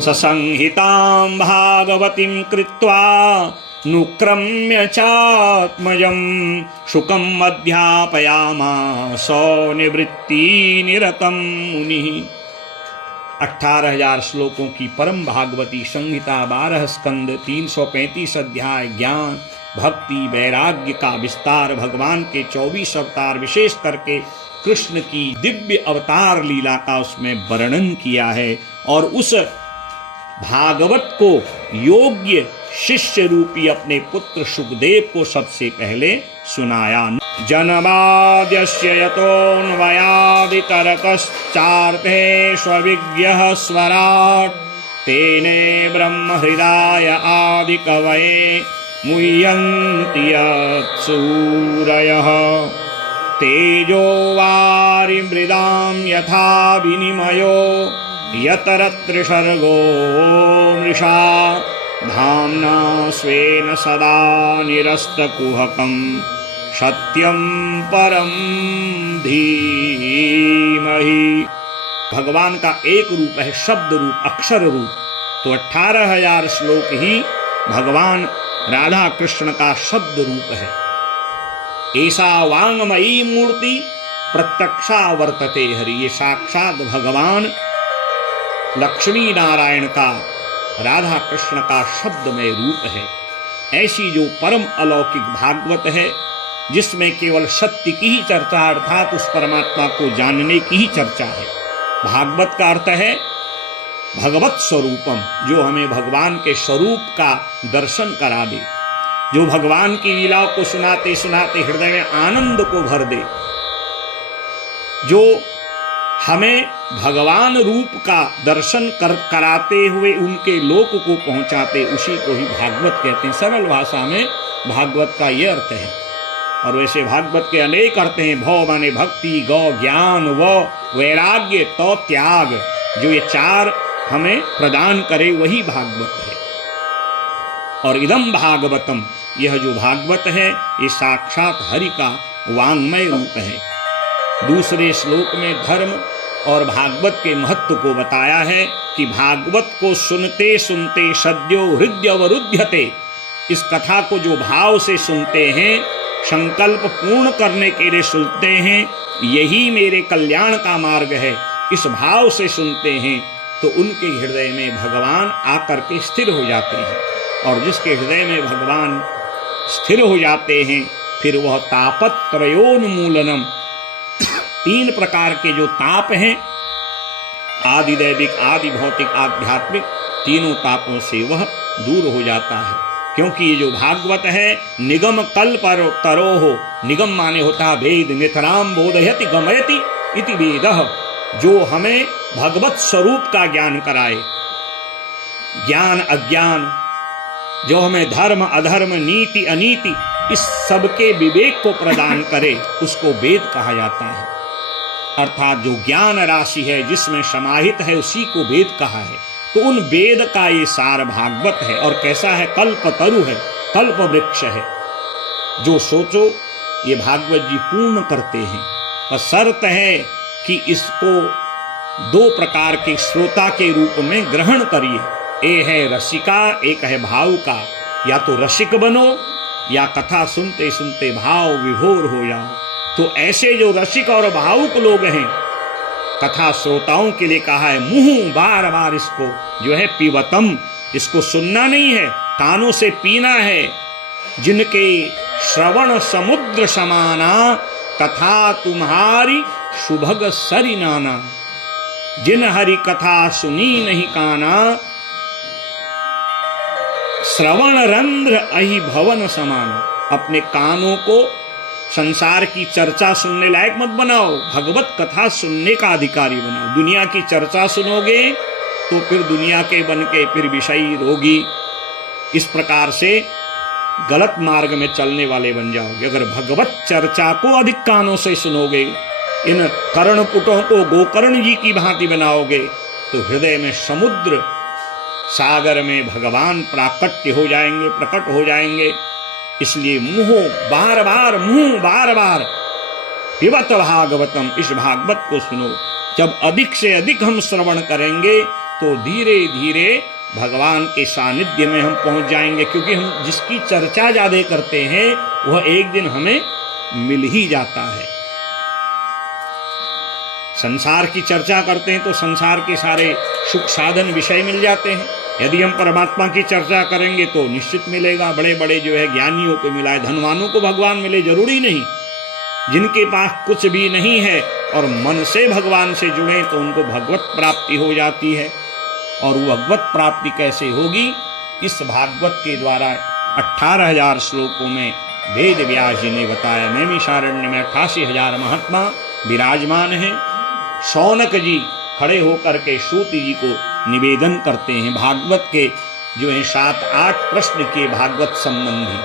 ससंहितां भागवतीं कृत्वा नुक्रम्य चात्मजं शुकम् अध्यापयामास निवृत्तिनिरतं मुनिः। 18,000 श्लोकों की परम भागवती संहिता, 12 स्कंद, 335 अध्याय, ज्ञान भक्ति वैराग्य का विस्तार, भगवान के 24 अवतार, विशेष करके कृष्ण की दिव्य अवतार लीला का उसमें वर्णन किया है। और उस भागवत को योग्य शिष्य रूपी अपने पुत्र सुखदेव को सबसे पहले सुनाया। जनमाद्यस्य यतोऽन्वयादितरतश्चार्थे स्वविज्ञः स्वराट् तेने ब्रह्महृदाय आदिकवये मुह्यन्ति यत्सूरयः। तेजो वारिमृदां यथा विनिमयो यतरत्र सर्गो मृषा धाम्ना स्वेन सदा निरस्तकुहकं सत्यं परं धीमहि। भगवान का एक रूप है, शब्द रूप, अक्षर रूप। तो 18,000 श्लोक ही भगवान राधा कृष्ण का शब्द रूप है। ऐसा वांगमयी मूर्ति प्रत्यक्षा वर्तते हरि। ये साक्षात भगवान लक्ष्मी नारायण का, राधा कृष्ण का शब्दमय रूप है। ऐसी जो परम अलौकिक भागवत है, जिसमें केवल सत्य की ही चर्चा, अर्थात उस परमात्मा को जानने की ही चर्चा है। भागवत का अर्थ है भगवत स्वरूपम, जो हमें भगवान के स्वरूप का दर्शन करा दे, जो भगवान की लीलाओं को सुनाते सुनाते हृदय में आनंद को भर दे, जो हमें भगवान रूप का दर्शन कराते हुए उनके लोक को पहुंचाते, उसी को ही भागवत कहते हैं। सरल भाषा में भागवत का ये अर्थ है। और वैसे भागवत के अनेक अर्थ हैं। भव माने भक्ति, गौ ज्ञान, व वैराग्य, तो त्याग, जो ये चार हमें प्रदान करे वही भागवत है। और इदम भागवतम, यह जो भागवत है ये साक्षात हरि का वांग्मय रूप है। दूसरे श्लोक में धर्म और भागवत के महत्व को बताया है कि भागवत को सुनते सुनते सद्यो हृदयवरुध्यते। इस कथा को जो भाव से सुनते हैं, संकल्प पूर्ण करने के लिए सुनते हैं, यही मेरे कल्याण का मार्ग है, इस भाव से सुनते हैं, तो उनके हृदय में भगवान आकर के स्थिर हो जाते हैं। और जिसके हृदय में भगवान स्थिर हो जाते हैं, फिर वह तापत्रयोन्मूलनम, 3 प्रकार के जो ताप हैं, आदि दैविक, आदि भौतिक, आध्यात्मिक, तीनों तापों से वह दूर हो जाता है। क्योंकि ये जो भागवत है निगम कल्प तरोहो, निगम माने होता है वेद, नितराम बोधयति गमयति इति वेदः, जो हमें भगवत स्वरूप का ज्ञान कराए, ज्ञान अज्ञान, जो हमें धर्म अधर्म, नीति अनीति, इस सबके विवेक को प्रदान करे, उसको वेद कहा जाता है। अर्थात जो ज्ञान राशि है जिसमें समाहित है, उसी को वेद कहा है। तो उन वेद का ये सार भागवत है। और कैसा है? कल्प तरु है, कल्प वृक्ष है। जो सोचो ये भागवत जी पूर्ण करते हैं। और शर्त है कि इसको 2 प्रकार के श्रोता के रूप में ग्रहण करिए। एक है रसिका, एक है भाव का। या तो रसिक बनो या कथा सुनते सुनते भाव विभोर हो जाओ। तो ऐसे जो रसिक और भावुक लोग हैं, कथा श्रोताओं के लिए कहा है मुंह बार बार इसको जो है पीवतम, इसको सुनना नहीं है, कानों से पीना है। जिनके श्रवण समुद्र समाना, कथा तुम्हारी सुभग सरि नाना। जिन हरि कथा सुनी नहीं काना, श्रवण रंध्र अहि भवन समाना। अपने कानों को संसार की चर्चा सुनने लायक मत बनाओ, भगवत कथा सुनने का अधिकारी बनाओ। दुनिया की चर्चा सुनोगे तो फिर दुनिया के बन के फिर विषयी रोगी, इस प्रकार से गलत मार्ग में चलने वाले बन जाओगे। अगर भगवत चर्चा को अधिक कानों से सुनोगे, इन कर्णपुटों को गोकर्ण जी की भांति बनाओगे, तो हृदय में समुद्र सागर में भगवान प्राकट्य हो जाएंगे, प्रकट हो जाएंगे। इसलिए मुंह बार बार पिबत भागवतम, इस भागवत को सुनो। जब अधिक से अधिक हम श्रवण करेंगे तो धीरे धीरे भगवान के सानिध्य में हम पहुंच जाएंगे, क्योंकि हम जिसकी चर्चा ज्यादा करते हैं वह एक दिन हमें मिल ही जाता है। संसार की चर्चा करते हैं तो संसार के सारे सुख साधन विषय मिल जाते हैं। यदि हम परमात्मा की चर्चा करेंगे तो निश्चित मिलेगा। बड़े बड़े जो है ज्ञानियों को मिला है, धनवानों को भगवान मिले जरूरी नहीं। जिनके पास कुछ भी नहीं है और मन से भगवान से जुड़े तो उनको भगवत प्राप्ति हो जाती है। और वो भगवत प्राप्ति कैसे होगी, इस भागवत के द्वारा 18,000 श्लोकों में वेद व्यास जी ने बताया। नैमिषारण्य में 88,000 महात्मा विराजमान हैं। शौनक जी खड़े होकर के सूत जी को निवेदन करते हैं। भागवत के जो है 7-8 प्रश्न के भागवत संबंधी।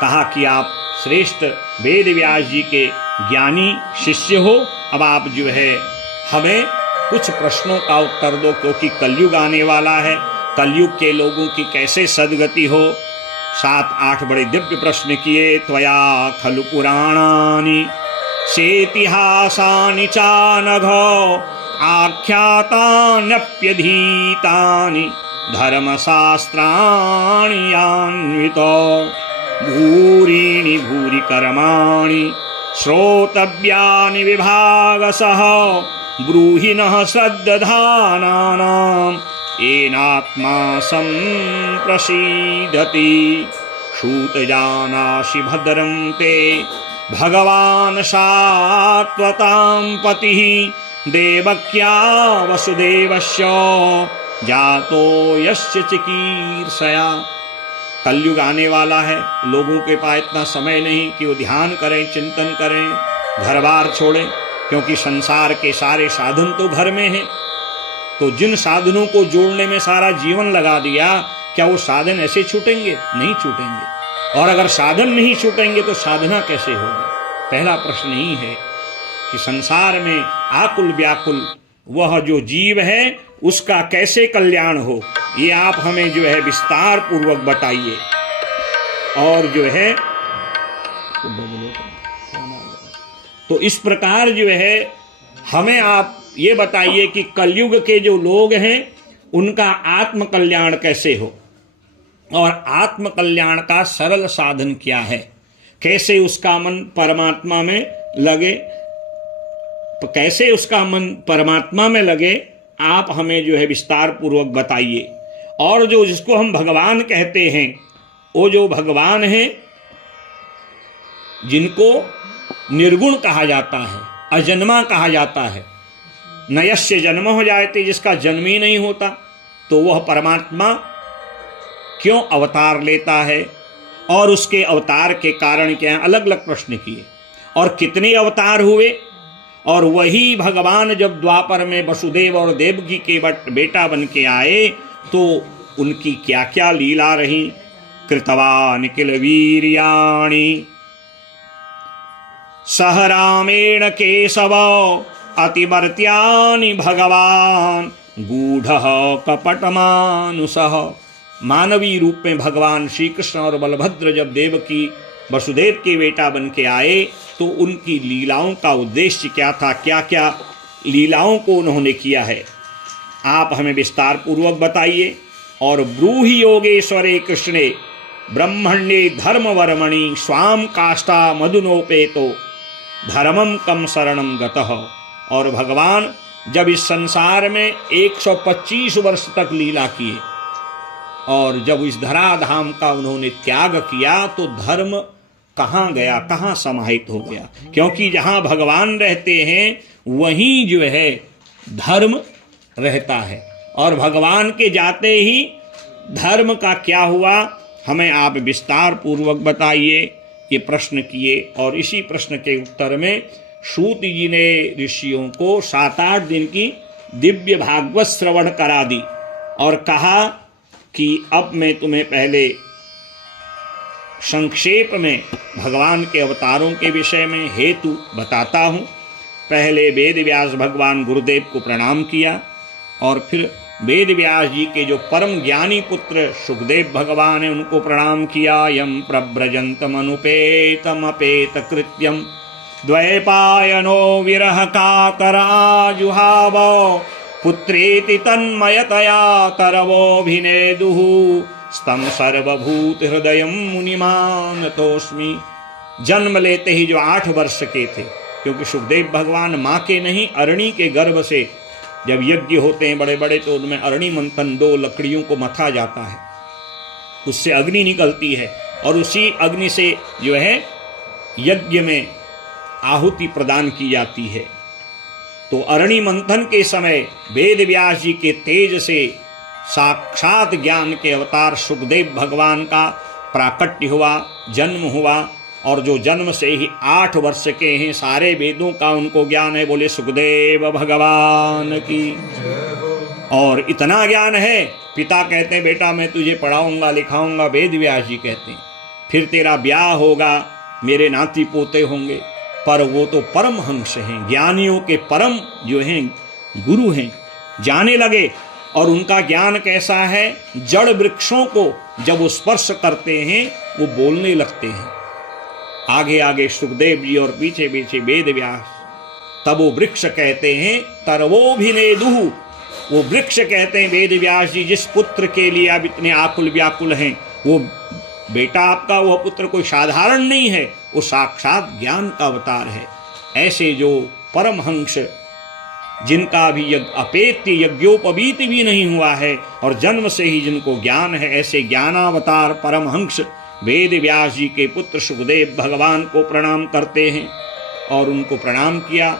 कहा कि आप श्रेष्ठ वेद व्यास जी के ज्ञानी शिष्य हो, अब आप जो है हमें कुछ प्रश्नों का उत्तर दो, क्योंकि कलयुग आने वाला है। कलयुग के लोगों की कैसे सद्गति हो। 7-8 बड़े दिव्य प्रश्न किए। त्वया खलु पुराणानि सेतिहासानि चानघ आख्यातान्यप्यधीतानि धर्मशास्त्राणि यान्वितो भूरीणि भूरि कर्माणि श्रोतव्यानि विभागशः ब्रूहि नः श्रद्दधानानाम् येनात्मा सम्प्रसीदति। श्रुतजानासि भद्रं ते भगवान् सात्वतां पतिः देवक्या वसुदेवस्य जातो यस्य चिकीर्षया। कलयुग आने वाला है, लोगों के पास इतना समय नहीं कि वो ध्यान करें, चिंतन करें, घर बार छोड़ें, क्योंकि संसार के सारे साधन तो घर में हैं। तो जिन साधनों को जोड़ने में सारा जीवन लगा दिया, क्या वो साधन ऐसे छूटेंगे? नहीं छूटेंगे। और अगर साधन नहीं छूटेंगे तो साधना कैसे होगी? पहला प्रश्न ही है कि संसार में आकुल व्याकुल वह जो जीव है उसका कैसे कल्याण हो, ये आप हमें जो है विस्तार पूर्वक बताइए। और जो है तो इस प्रकार जो है हमें आप ये बताइए कि कलयुग के जो लोग हैं उनका आत्म कल्याण कैसे हो, और आत्म कल्याण का सरल साधन क्या है, कैसे उसका मन परमात्मा में लगे, कैसे उसका मन परमात्मा में लगे, आप हमें जो है विस्तार पूर्वक बताइए। और जो जिसको हम भगवान कहते हैं, वो जो भगवान हैं जिनको निर्गुण कहा जाता है, अजन्मा कहा जाता है, नयस्य जन्म हो जाते, जिसका जन्म ही नहीं होता, तो वह परमात्मा क्यों अवतार लेता है और उसके अवतार के कारण क्या है? अलग अलग प्रश्न किए। और कितने अवतार हुए, और वही भगवान जब द्वापर में वसुदेव और देवकी के बेटा बन के आए तो उनकी क्या क्या लीला रही। कृतवान किल वीर्याणि सह रामेण केशव अतिमर्त्यानि भगवान गूढ़ कपटमानुषः। मानवीय रूप में भगवान श्री कृष्ण और बलभद्र जब देवकी वसुदेव के बेटा बन के आए तो उनकी लीलाओं का उद्देश्य क्या था, क्या क्या लीलाओं को उन्होंने किया है, आप हमें विस्तार पूर्वक बताइए। और ब्रूहि योगेश्वरे कृष्णे ब्रह्मण्ये धर्मवर्मणि स्वाम काष्ठा मधुनोपेतो धर्मम कम शरणम गतः। और भगवान जब इस संसार में 125 वर्ष तक लीला किए और जब इस धराधाम का उन्होंने त्याग किया तो धर्म कहाँ गया, कहाँ समाहित हो गया? क्योंकि जहाँ भगवान रहते हैं वहीं जो है धर्म रहता है, और भगवान के जाते ही धर्म का क्या हुआ, हमें आप विस्तार पूर्वक बताइए। ये प्रश्न किए और इसी प्रश्न के उत्तर में सूत जी ने ऋषियों को 7-8 दिन की दिव्य भागवत श्रवण करा दी और कहा कि अब मैं तुम्हें पहले संक्षेप में भगवान के अवतारों के विषय में हेतु बताता हूँ। पहले वेद व्यास भगवान गुरुदेव को प्रणाम किया और फिर वेद व्यास जी के जो परम ज्ञानी पुत्र सुखदेव भगवान है उनको प्रणाम किया। यम प्रव्रजंतम अनुपेतम अपेत कृत्यम द्वैपायनो विरह कातराजुहाव पुत्रेति तन्मयतया तरवोऽभिनेदुः स्तम सर्वभूत हृदयं मुनिमानतोऽस्मि। जन्म लेते ही जो 8 वर्ष के थे, क्योंकि सुखदेव भगवान माँ के नहीं अरणी के गर्भ से जब यज्ञ होते हैं बड़े बड़े, तो उनमें अरणी मंथन 2 लकड़ियों को मथा जाता है, उससे अग्नि निकलती है और उसी अग्नि से जो है यज्ञ में आहुति प्रदान की जाती है। तो अरणी मंथन के समय वेद व्यास जी के तेज से साक्षात ज्ञान के अवतार सुखदेव भगवान का प्राकट्य हुआ, जन्म हुआ। और जो जन्म से ही 8 वर्ष के हैं, सारे वेदों का उनको ज्ञान है। बोले सुखदेव भगवान की। और इतना ज्ञान है, पिता कहते हैं बेटा मैं तुझे पढ़ाऊंगा लिखाऊंगा, वेद व्यास जी कहते हैं फिर तेरा ब्याह होगा, मेरे नाती पोते होंगे। पर वो तो परमहंस हैं, ज्ञानियों के परम जो हैं गुरु हैं। जाने लगे और उनका ज्ञान कैसा है, जड़ वृक्षों को जब वो स्पर्श करते हैं वो बोलने लगते हैं। आगे आगे सुखदेव जी और पीछे पीछे वेद व्यास। तब वो वृक्ष कहते हैं तरवोऽभिनेदुः, वो वृक्ष कहते हैं वेद व्यास जी जिस पुत्र के लिए आप इतने आकुल व्याकुल हैं, वो बेटा आपका वह पुत्र कोई साधारण नहीं है, वो साक्षात ज्ञान का अवतार है। ऐसे जो परमहंस जिनका भी अपेत्य यज्ञोपवीत भी नहीं हुआ है और जन्म से ही जिनको ज्ञान है, ऐसे ज्ञानावतार परमहंस वेद व्यास जी के पुत्र सुखदेव भगवान को प्रणाम करते हैं। और उनको प्रणाम किया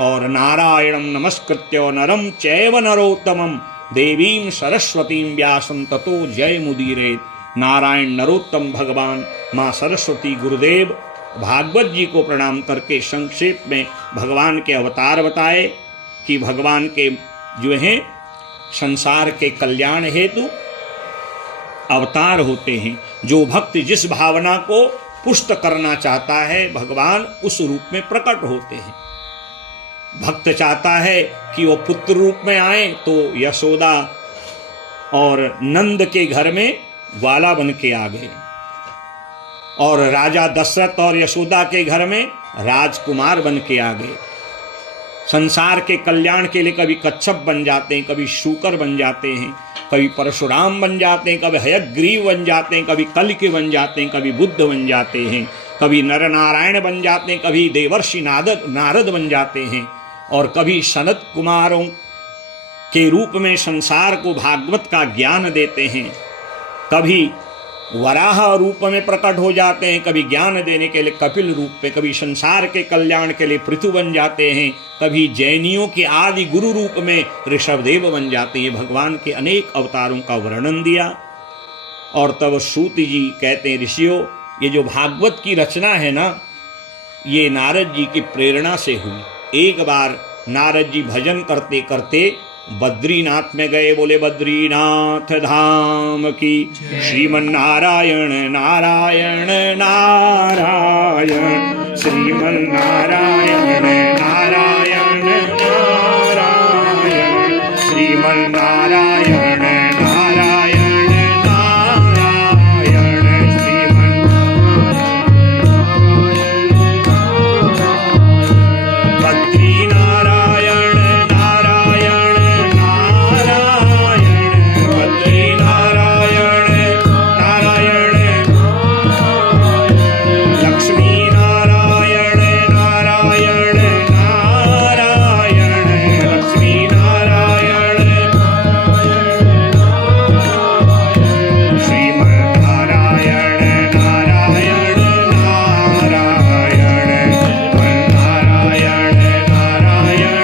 और नारायणं नमस्कृत्य नरं चैव नरोत्तमं देवीं सरस्वतीं व्यासं ततो जय मुदीरेत। नारायण नरोत्तम भगवान माँ सरस्वती गुरुदेव भागवत जी को प्रणाम करके संक्षेप में भगवान के अवतार बताए कि भगवान के जो हैं संसार के कल्याण हेतु अवतार होते हैं। जो भक्त जिस भावना को पुष्ट करना चाहता है, भगवान उस रूप में प्रकट होते हैं। भक्त चाहता है कि वो पुत्र रूप में आए, तो यशोदा और नंद के घर में ग्वाला बन के आ गए, और राजा दशरथ और यशोदा के घर में राजकुमार बन के आ गए। संसार के कल्याण के लिए कभी कच्छप बन जाते हैं, कभी शूकर बन जाते हैं, कभी परशुराम बन जाते हैं, कभी हयग्रीव बन जाते हैं, कभी कल्कि बन जाते हैं, कभी बुद्ध बन जाते हैं, कभी नर नारायण बन जाते हैं, कभी देवर्षि नारद बन जाते हैं, और कभी सनत कुमारों के रूप में संसार को भागवत का ज्ञान देते हैं, कभी वराह रूप में प्रकट हो जाते हैं, कभी ज्ञान देने के लिए कपिल रूप में, कभी संसार के कल्याण के लिए पृथु बन जाते हैं, कभी जैनियों के आदि गुरु रूप में ऋषभदेव बन जाते हैं। भगवान के अनेक अवतारों का वर्णन दिया। और तब सूत जी कहते हैं ऋषियों, ये जो भागवत की रचना है ना, ये नारद जी की प्रेरणा से हुई। एक बार नारद जी भजन करते करते बद्रीनाथ में गए। बोले बद्रीनाथ धाम की। श्रीमन्नारायण नारायण नारायण, श्रीमन्नारायण नारायण नारायण, श्रीमन्नारायण नारायण नारायण, श्रीमन्नारायण बद्रीनारायण नारायण नारायण, बद्रीनारायण नारायण, लक्ष्मी नारायण नारायण नारायण, लक्ष्मी नारायण, श्रीमन्नारायण नारायण नारायण, नारायण नारायण,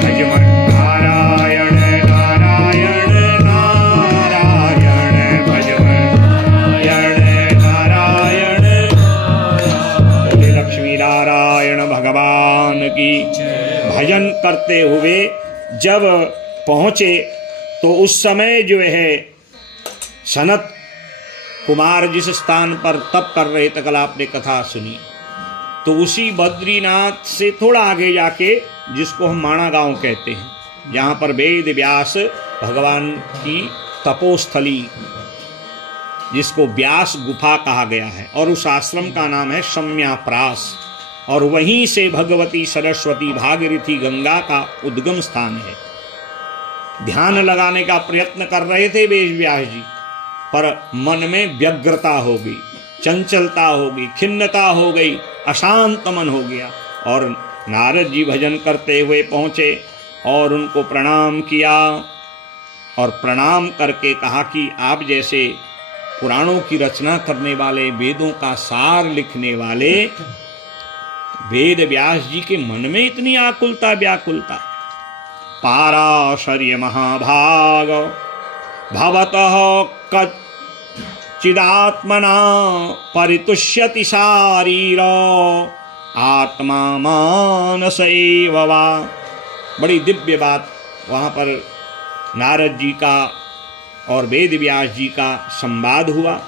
भजमन्नारायण नारायण नारायण, भजमन्नारायण नारायण। बोले लक्ष्मी नारायण भगवान की। भजन करते हुए जब पहुंचे तो उस समय जो है सनत कुमार जिस स्थान पर तप कर रहे थे, कल आपने कथा सुनी, तो उसी बद्रीनाथ से थोड़ा आगे जाके, जिसको हम माणा गांव कहते हैं, जहाँ पर वेद व्यास भगवान की तपोस्थली, जिसको व्यास गुफा कहा गया है, और उस आश्रम का नाम है सम्याप्रास। और वहीं से भगवती सरस्वती भागीरथी गंगा का उद्गम स्थान है। ध्यान लगाने का प्रयत्न कर रहे थे वेद व्यास जी, पर मन में व्यग्रता हो गई, चंचलता हो गई, खिन्नता हो गई, अशांत मन हो गया। और नारद जी भजन करते हुए पहुंचे और उनको प्रणाम किया और प्रणाम करके कहा कि आप जैसे पुराणों की रचना करने वाले, वेदों का सार लिखने वाले वेद व्यास जी के मन में इतनी आकुलता व्याकुलता। पाराशर्य महाभाग भवतः चिदात्मना परितुष्यति शारीर आत्मा मानस एव वा। बड़ी दिव्य बात वहाँ पर नारद जी का और वेद व्यास जी का संवाद हुआ।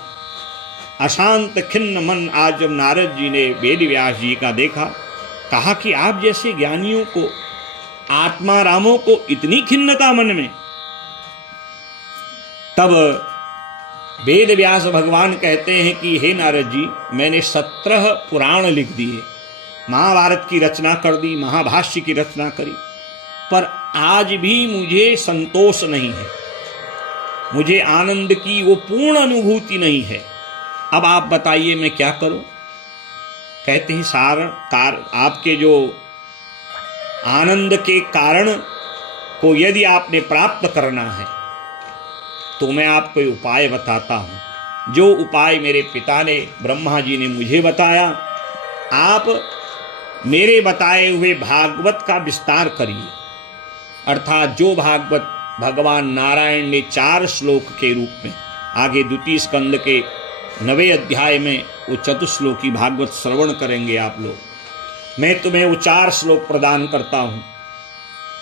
अशांत खिन्न मन आज जब नारद जी ने वेद व्यास जी का देखा, कहा कि आप जैसे ज्ञानियों को, आत्मा रामों को इतनी खिन्नता मन में। तब वेद व्यास भगवान कहते हैं कि हे नारद जी, मैंने 17 पुराण लिख दिए, महाभारत की रचना कर दी, महाभाष्य की रचना करी, पर आज भी मुझे संतोष नहीं है, मुझे आनंद की वो पूर्ण अनुभूति नहीं है। अब आप बताइए मैं क्या करूं? कहते हैं आपके जो आनंद के कारण को यदि आपने प्राप्त करना है तो मैं आपको उपाय बताता हूं। जो उपाय मेरे पिता ने, ब्रह्मा जी ने मुझे बताया, आप मेरे बताए हुए भागवत का विस्तार करिए। अर्थात जो भागवत भगवान नारायण ने 4 श्लोक के रूप में, आगे द्वितीय स्कंद के 9वें अध्याय में वो चतुश्लोकी भागवत श्रवण करेंगे आप लोग। मैं तुम्हें वो 4 श्लोक प्रदान करता हूं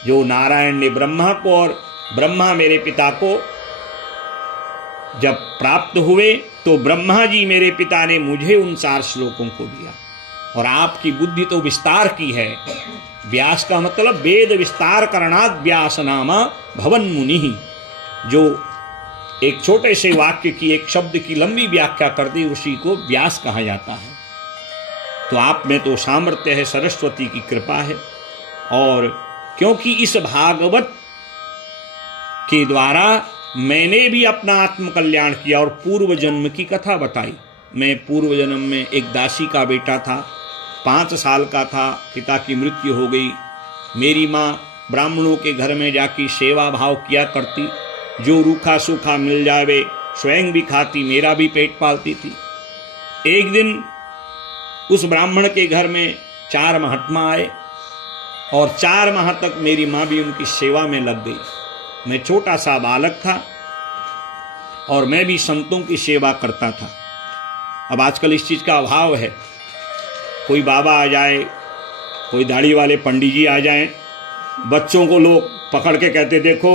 जो नारायण ने ब्रह्मा को, और ब्रह्मा मेरे पिता को जब प्राप्त हुए तो ब्रह्मा जी मेरे पिता ने मुझे उन 4 श्लोकों को दिया। और आपकी बुद्धि तो विस्तार की है। व्यास का मतलब वेद विस्तार करणाद व्यास नामा भवन मुनि, जो एक छोटे से वाक्य की, एक शब्द की लंबी व्याख्या कर दी, उसी को व्यास कहा जाता है। तो आप में तो सामर्थ्य है, सरस्वती की कृपा है। और क्योंकि इस भागवत के द्वारा मैंने भी अपना आत्मकल्याण किया और पूर्व जन्म की कथा बताई। मैं पूर्व जन्म में एक दासी का बेटा था, 5 साल का था, पिता की मृत्यु हो गई। मेरी माँ ब्राह्मणों के घर में जाकर सेवा भाव किया करती, जो रूखा सूखा मिल जावे स्वयं भी खाती, मेरा भी पेट पालती थी। एक दिन उस ब्राह्मण के घर में 4 महात्मा आए और 4 माह तक मेरी माँ भी उनकी सेवा में लग गई। मैं छोटा सा बालक था और मैं भी संतों की सेवा करता था। अब आजकल इस चीज़ का अभाव है। कोई बाबा आ जाए, कोई दाढ़ी वाले पंडित जी आ जाएं, बच्चों को लोग पकड़ के कहते देखो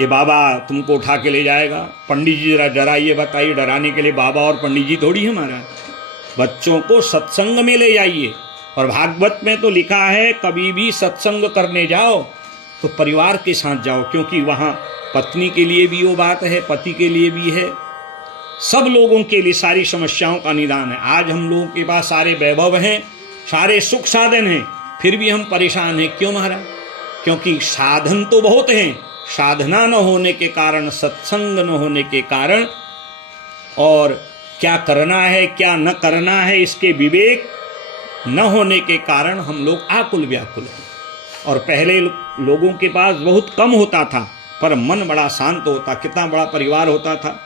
ये बाबा तुमको उठा के ले जाएगा। पंडित जी जरा डराइए, बताइए, डराने के लिए बाबा और पंडित जी थोड़ी हमारा। बच्चों को सत्संग में ले जाइए। और भागवत में तो लिखा है कभी भी सत्संग करने जाओ तो परिवार के साथ जाओ, क्योंकि वहाँ पत्नी के लिए भी वो बात है, पति के लिए भी है, सब लोगों के लिए सारी समस्याओं का निदान है। आज हम लोगों के पास सारे वैभव हैं, सारे सुख साधन हैं, फिर भी हम परेशान हैं। क्यों महाराज? क्योंकि साधन तो बहुत हैं, साधना न होने के कारण, सत्संग न होने के कारण, और क्या करना है क्या न करना है इसके विवेक न होने के कारण हम लोग आकुल व्याकुल हैं। और पहले लोगों के पास बहुत कम होता था पर मन बड़ा शांत होता। कितना बड़ा परिवार होता था,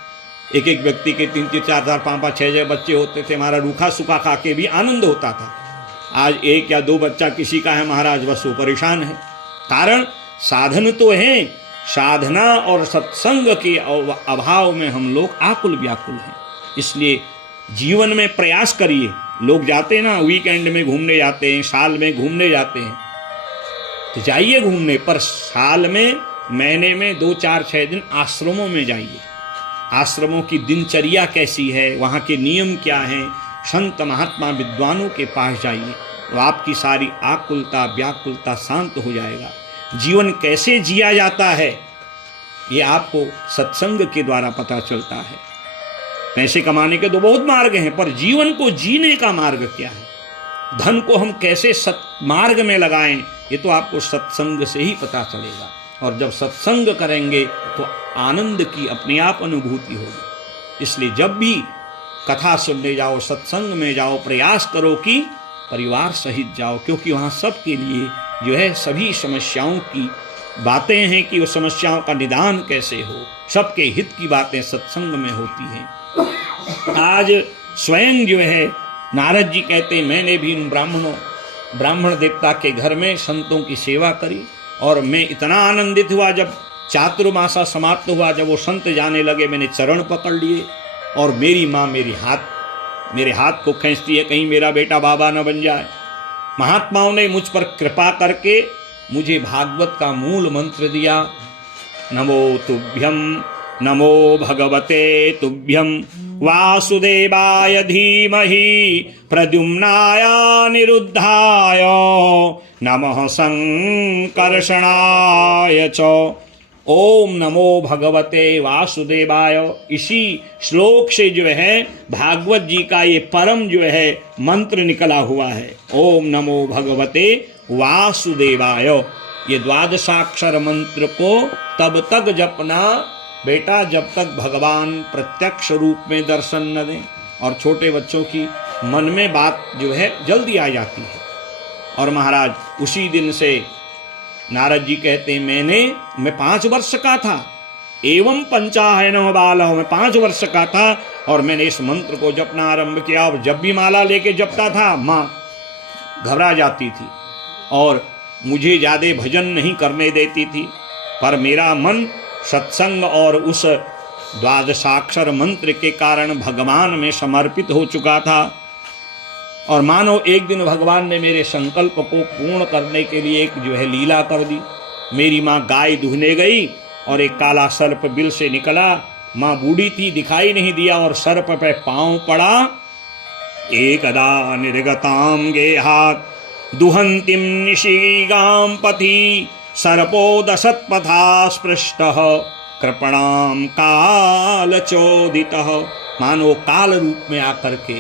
एक एक व्यक्ति के 3-3, 4-4, 5-5, 6 बच्चे होते थे। हमारा रूखा सूखा खा के भी आनंद होता था। आज 1 या 2 बच्चा किसी का है महाराज, बस वो परेशान है। कारण साधन तो है, साधना और सत्संग के अभाव में हम लोग आकुल व्याकुल हैं। इसलिए जीवन में प्रयास करिए। लोग जाते ना वीकेंड में घूमने जाते हैं, साल में घूमने जाते हैं, तो जाइए घूमने, पर साल में, महीने में 2, 4, 6 दिन आश्रमों में जाइए। आश्रमों की दिनचर्या कैसी है, वहाँ के नियम क्या हैं, संत महात्मा विद्वानों के पास जाइए तो आपकी सारी आकुलता व्याकुलता शांत हो जाएगा। जीवन कैसे जिया जाता है ये आपको सत्संग के द्वारा पता चलता है। पैसे कमाने के तो बहुत मार्ग हैं, पर जीवन को जीने का मार्ग क्या है धन को हम कैसे सत्मार्ग में लगाएं, ये तो आपको सत्संग से ही पता चलेगा। और जब सत्संग करेंगे तो आनंद की अपने आप अनुभूति होगी। इसलिए जब भी कथा सुनने जाओ, सत्संग में जाओ, प्रयास करो कि परिवार सहित जाओ, क्योंकि वहाँ सबके लिए जो है सभी समस्याओं की बातें हैं कि वो समस्याओं का निदान कैसे हो, सबके हित की बातें सत्संग में होती हैं। आज स्वयं जो है नारद जी कहते हैं, मैंने भी इन ब्राह्मण देवता के घर में संतों की सेवा करी और मैं इतना आनंदित हुआ जब चातुर्मासा समाप्त हुआ, जब वो संत जाने लगे, मैंने चरण पकड़ लिए और मेरी माँ मेरे हाथ को खींचती है, कहीं मेरा बेटा बाबा न बन जाए। महात्माओं ने मुझ पर कृपा करके मुझे भागवत का मूल मंत्र दिया, नमो तुभ्यम नमो भगवते तुभ्यम वासुदेवाय धीमहि प्रद्युम्नाय निरुद्धाय नमः संकर्षणाय च। ओम नमो भगवते वासुदेवाय, इसी श्लोक से जो है भागवत जी का ये परम जो है मंत्र निकला हुआ है। ओम नमो भगवते वासुदेवाय, ये द्वादशाक्षर मंत्र को तब तक जपना बेटा जब तक भगवान प्रत्यक्ष रूप में दर्शन न दें। और छोटे बच्चों की मन में बात जो है जल्दी आ जाती है। और महाराज उसी दिन से नारद जी कहते हैं, मैं 5 वर्ष का था, एवं पंचाहन बालः, मैं 5 वर्ष का था और मैंने इस मंत्र को जपना आरंभ किया। और जब भी माला लेके जपता था माँ घबरा जाती थी और मुझे ज्यादा भजन नहीं करने देती थी, पर मेरा मन सत्संग और उस द्वादशाक्षर मंत्र के कारण भगवान में समर्पित हो चुका था। और मानो एक दिन भगवान ने मेरे संकल्प को पूर्ण करने के लिए एक जो है लीला कर दी। मेरी माँ गाय दुहने गई और एक काला सर्प बिल से निकला। माँ बूढ़ी थी, दिखाई नहीं दिया और सर्प पे पांव पड़ा। एकदा निर्गताम गेहात् दुहंतिम निशिगाम पथि सर्पो दशत्पथा स्पृष्टः कृपणाम कालचोदितः। मानो काल रूप में आकर के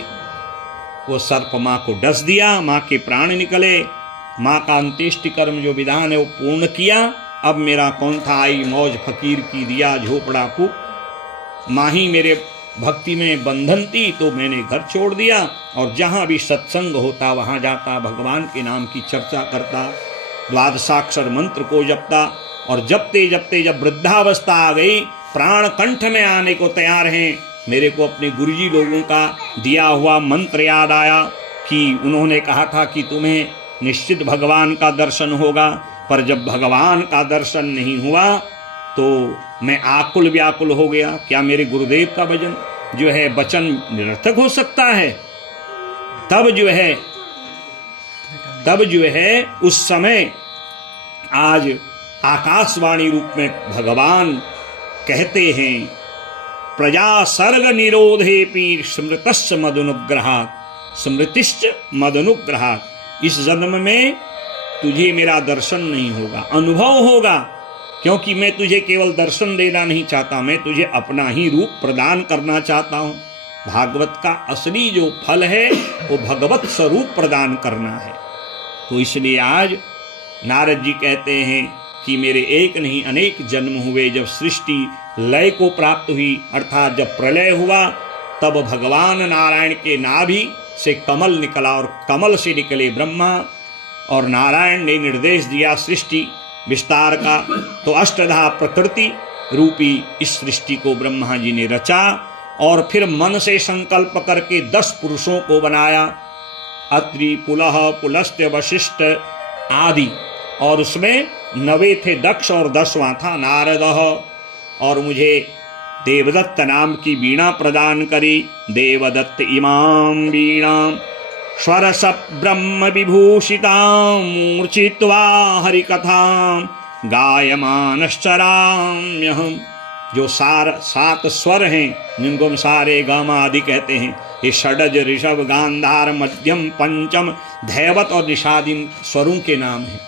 वो सर्प माँ को डस दिया, माँ के प्राण निकले। माँ का अंत्येष्टि कर्म जो विधान है वो पूर्ण किया। अब मेरा कौन था, आई मौज फकीर की दिया झोपड़ा फूक। माँ ही मेरे भक्ति में बंधन थी तो मैंने घर छोड़ दिया और जहाँ भी सत्संग होता वहाँ जाता, भगवान के नाम की चर्चा करता, द्वादशाक्षर मंत्र को जपता। और जपते जपते जब वृद्धावस्था आ गई, प्राण कंठ में आने को तैयार हैं, मेरे को अपने गुरुजी लोगों का दिया हुआ मंत्र याद आया कि उन्होंने कहा था कि तुम्हें निश्चित भगवान का दर्शन होगा। पर जब भगवान का दर्शन नहीं हुआ तो मैं आकुल व्याकुल हो गया। क्या मेरे गुरुदेव का वचन जो है वचन निरर्थक हो सकता है? तब जो है उस समय आज आकाशवाणी रूप में भगवान कहते हैं, प्रजा सर्ग निरोधेपि स्मृतश्च मदनुग्रहात्, स्मृतिश्च मदनुग्रहात्। इस जन्म में तुझे मेरा दर्शन नहीं होगा, अनुभव होगा, क्योंकि मैं तुझे केवल दर्शन देना नहीं चाहता, मैं तुझे अपना ही रूप प्रदान करना चाहता हूँ। भागवत का असली जो फल है वो भगवत स्वरूप प्रदान करना है। तो इसलिए आज नारद जी कहते हैं कि मेरे एक नहीं अनेक जन्म हुए। जब सृष्टि लय को प्राप्त हुई, अर्थात जब प्रलय हुआ, तब भगवान नारायण के नाभि से कमल निकला और कमल से निकले ब्रह्मा। और नारायण ने निर्देश दिया सृष्टि विस्तार का, तो अष्टधा प्रकृति रूपी इस सृष्टि को ब्रह्मा जी ने रचा और फिर मन से संकल्प करके 10 पुरुषों को बनाया, अत्रि, पुलह, पुलस्त्य, वशिष्ठ आदि। और उसमें 9 थे दक्ष और 10वां था नारद। और मुझे देवदत्त नाम की वीणा प्रदान करी। देवदत्त इमाम वीणाम स्वरस ब्रह्म विभूषितां मूर्छित्वा हरिकथां गायमानश्चराम्यहम्। जो 7 स्वर हैं जिनको हम सारे गामा आदि कहते हैं, ये षडज, ऋषभ, गांधार, मध्यम, पंचम, धैवत और निषादिन स्वरों के नाम हैं।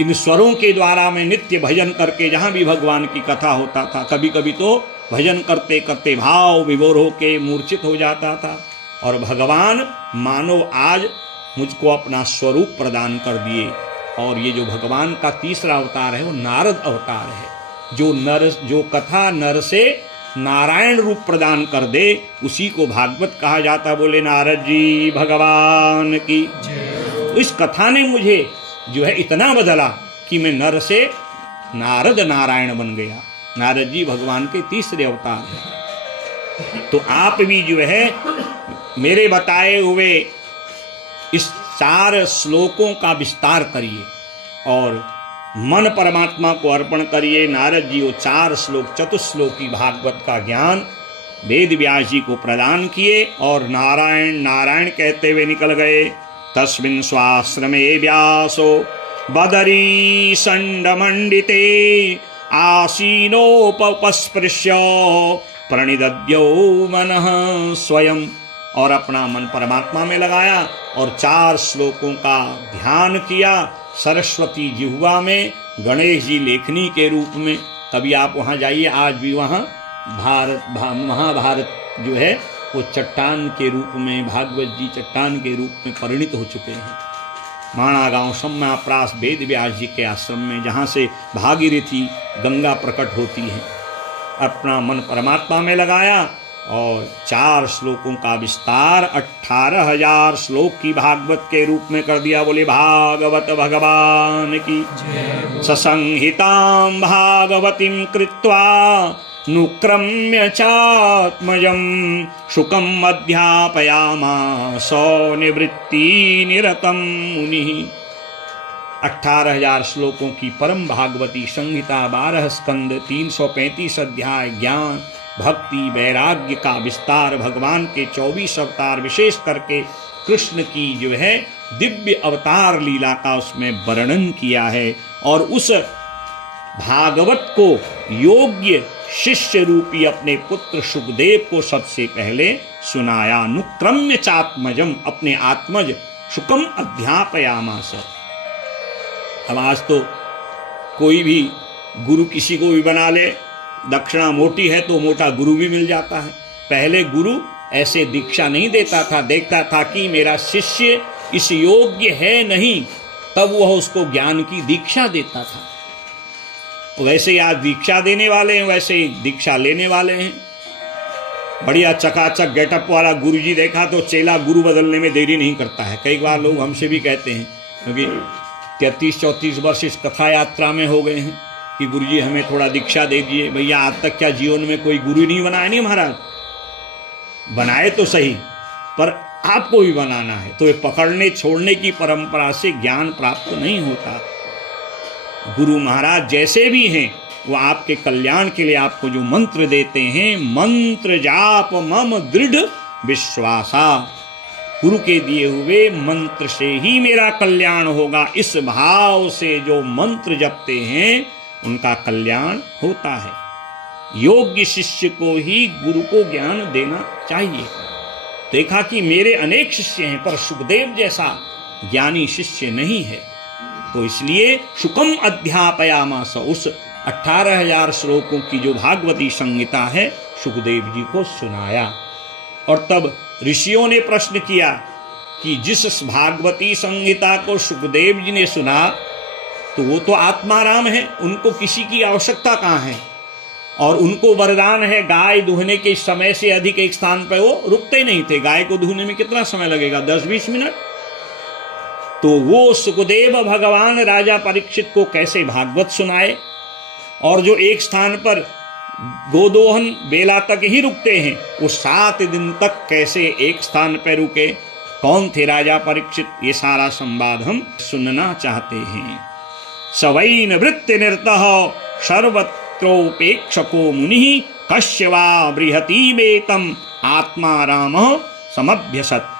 इन स्वरों के द्वारा मैं नित्य भजन करके जहाँ भी भगवान की कथा होता था, कभी कभी तो भजन करते करते भाव विभोर होके मूर्छित हो जाता था। और भगवान मानो आज मुझको अपना स्वरूप प्रदान कर दिए। और ये जो भगवान का तीसरा अवतार है वो नारद अवतार है। जो कथा नर से नारायण रूप प्रदान कर दे उसी को भागवत कहा जाता। बोले नारद जी भगवान की। इस कथा ने मुझे जो है इतना बदला कि मैं नर से नारद नारायण बन गया। नारद जी भगवान के तीसरे अवतार हैं। तो आप भी जो है मेरे बताए हुए इस 4 श्लोकों का विस्तार करिए और मन परमात्मा को अर्पण करिए। नारद जी वो 4 श्लोक चतुश्लोकी भागवत का ज्ञान वेद व्यास जी को प्रदान किए और नारायण नारायण कहते हुए निकल गए। तस्मिन् स्वाश्रमे व्यासो बदरी संडमंडिते आसीनोपस्पृश्य प्रणिदद्यो मनः स्वयं। और अपना मन परमात्मा में लगाया और 4 श्लोकों का ध्यान किया। सरस्वती जिह्वा में, गणेश जी लेखनी के रूप में। कभी आप वहाँ जाइए, आज भी वहाँ महाभारत जो है वो चट्टान के रूप में, भागवत जी चट्टान के रूप में परिणित हो चुके हैं। माणा गांव सम्माप्रास वेद व्यास जी के आश्रम में, जहाँ से भागीरथी गंगा प्रकट होती है। अपना मन परमात्मा में लगाया और 4 श्लोकों का विस्तार 18,000 श्लोक की भागवत के रूप में कर दिया। बोले भागवत भगवान की। ससंहितां भागवतीं कृत्वा नुक्रम्य चात्मजं शुकम् अध्यापयामास निवृत्ति निरतं मुनिः। 18,000 श्लोकों की परम भागवती संहिता, 12 स्कंद, 335 अध्याय, ज्ञान भक्ति वैराग्य का विस्तार, भगवान के 24 अवतार, विशेष करके कृष्ण की जो है दिव्य अवतार लीला का उसमें वर्णन किया है। और उस भागवत को योग्य शिष्य रूपी अपने पुत्र सुखदेव को सबसे पहले सुनाया। अनुक्रम्य चात्मजम, अपने आत्मज शुकम अध्यापयामास। अब आज तो कोई भी गुरु किसी को भी बना ले, दक्षिणा मोटी है तो मोटा गुरु भी मिल जाता है। पहले गुरु ऐसे दीक्षा नहीं देता था, देखता था कि मेरा शिष्य इस योग्य है नहीं, तब वह उसको ज्ञान की दीक्षा देता था। वैसे ही आज दीक्षा देने वाले हैं, वैसे ही दीक्षा लेने वाले हैं। बढ़िया चकाचक गेटअप वाला गुरुजी देखा तो चेला गुरु बदलने में देरी नहीं करता है। कई बार लोग हमसे भी कहते हैं, क्योंकि 33-34 वर्ष इस कथा यात्रा में हो गए हैं कि गुरुजी हमें थोड़ा दीक्षा दे दिए। भैया आज तक क्या जीवन में कोई गुरु नहीं बनाया? नहीं महाराज, बनाए तो सही, पर आपको भी बनाना है। तो ये पकड़ने छोड़ने की परंपरा से ज्ञान प्राप्त नहीं होता। गुरु महाराज जैसे भी हैं वो आपके कल्याण के लिए आपको जो मंत्र देते हैं, मंत्र जाप मम दृढ़ विश्वासा, गुरु के दिए हुए मंत्र से ही मेरा कल्याण होगा, इस भाव से जो मंत्र जपते हैं उनका कल्याण होता है। योग्य शिष्य को ही गुरु को ज्ञान देना चाहिए। देखा कि मेरे अनेक शिष्य हैं पर सुखदेव जैसा ज्ञानी शिष्य नहीं है, तो इसलिए शुकम अध्यापयामास, उस 18,000 श्लोकों की जो भागवती संहिता है सुखदेव जी को सुनाया। और तब ऋषियों ने प्रश्न किया कि जिस भागवती संहिता को सुखदेव जी ने सुना तो वो तो आत्माराम है, उनको किसी की आवश्यकता कहाँ है? और उनको वरदान है गाय दुहने के समय से अधिक एक स्थान पर वो रुकते नहीं थे। गाय को दुहने में कितना समय लगेगा? 10-20 मिनट। तो वो सुखदेव भगवान राजा परीक्षित को कैसे भागवत सुनाए, और जो एक स्थान पर गोदोहन बेला तक ही रुकते हैं वो 7 दिन तक कैसे एक स्थान पर रुके? कौन थे राजा परीक्षित? ये सारा संवाद हम सुनना चाहते हैं। सवैन वृत्ति निरतः सर्वत्रोपेक्षको मुनिः कश्य वा बृहति वेतम आत्मा राम समभ्यसत्।